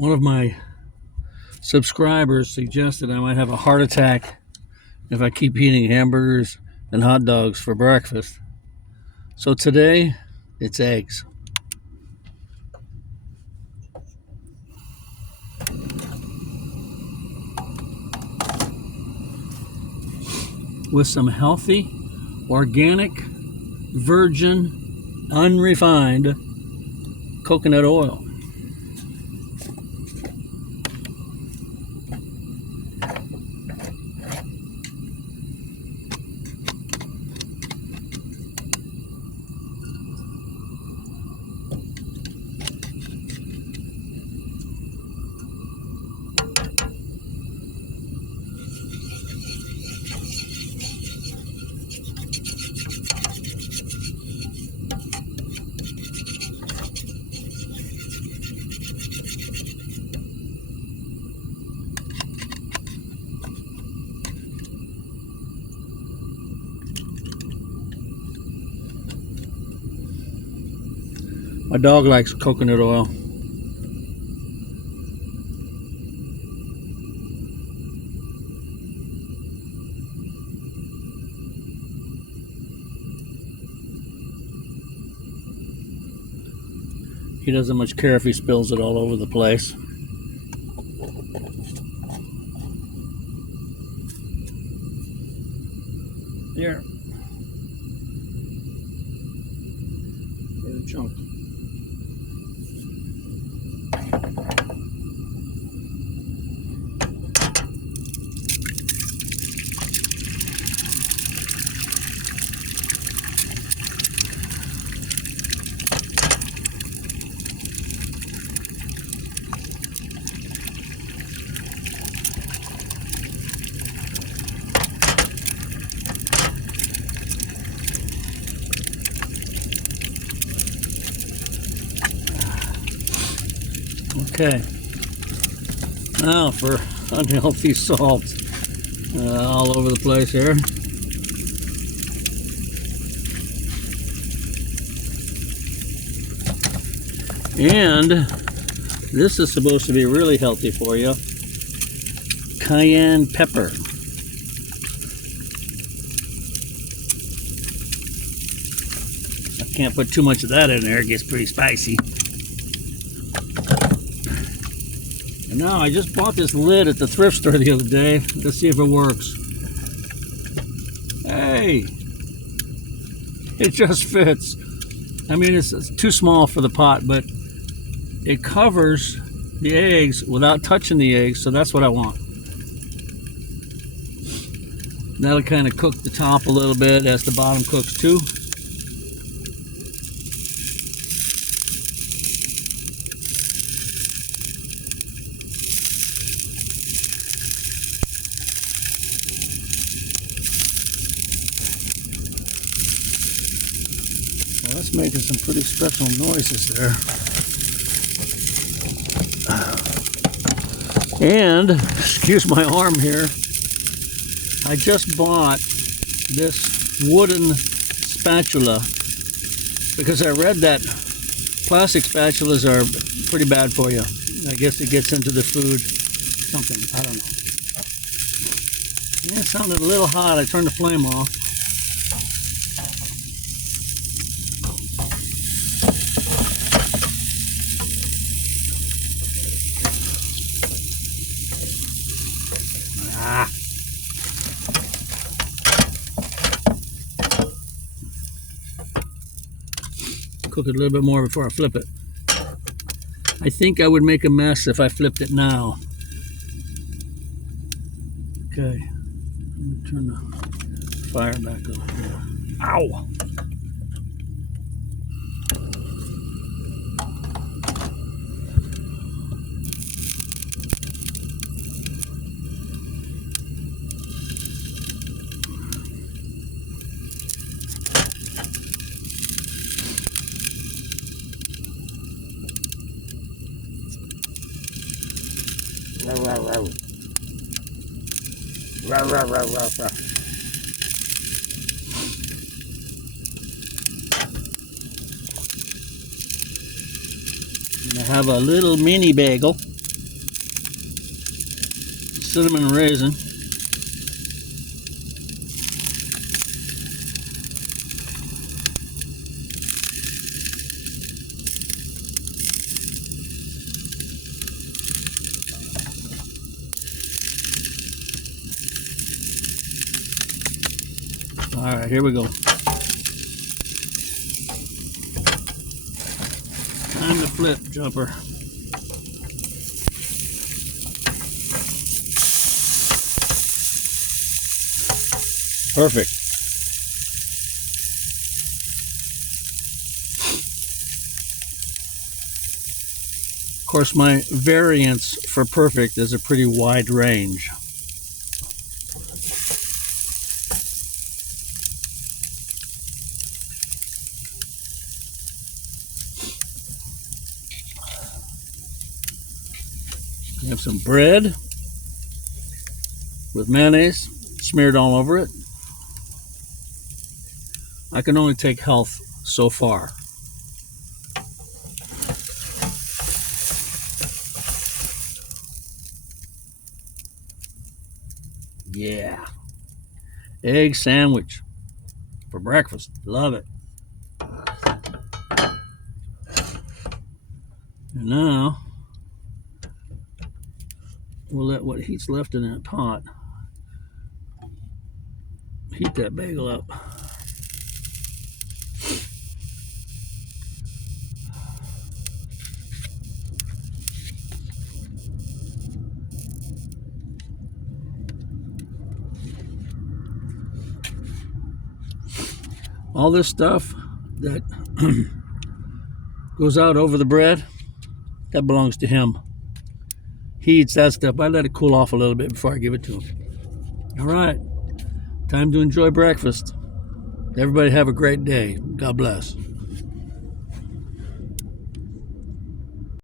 One of my subscribers suggested I might have a heart attack if I keep eating hamburgers and hot dogs for breakfast. So today, it's eggs. With some healthy, organic, virgin, unrefined coconut oil. My dog likes coconut oil. He doesn't much care if he spills it all over the place. Here. There's a chunk. Okay, now for unhealthy salt all over the place here. And this is supposed to be really healthy for you. Cayenne pepper. I can't put too much of that in there, it gets pretty spicy. And now I just bought this lid at the thrift store the other day. Let's see if it works. Hey, it just fits. I mean, it's too small for the pot, but it covers the eggs without touching the eggs, so that's what I want. That'll kind of cook the top a little bit as the bottom cooks too. Well, that's making some pretty special noises there. And, excuse my arm here, I just bought this wooden spatula because I read that plastic spatulas are pretty bad for you. I guess it gets into the food, something, I don't know. Yeah, it sounded a little hot. I turned the flame off. Cook it a little bit more before I flip it. I think I would make a mess if I flipped it now. Okay, let me turn the fire back on here. Ow! And I have a little mini bagel. cinnamon raisin. All right, here we go. Time to flip, Jumper. Perfect. Of course, my variance for perfect is a pretty wide range. We have some bread with mayonnaise smeared all over it. I can only take health so far. Yeah. Egg sandwich for breakfast. Love it. And now we'll let what heat's left in that pot heat that bagel up. All this stuff that goes out over the bread, that belongs to him. He eats that stuff. I let it cool off a little bit before I give it to him. All right, time to enjoy breakfast. Everybody have a great day. God bless.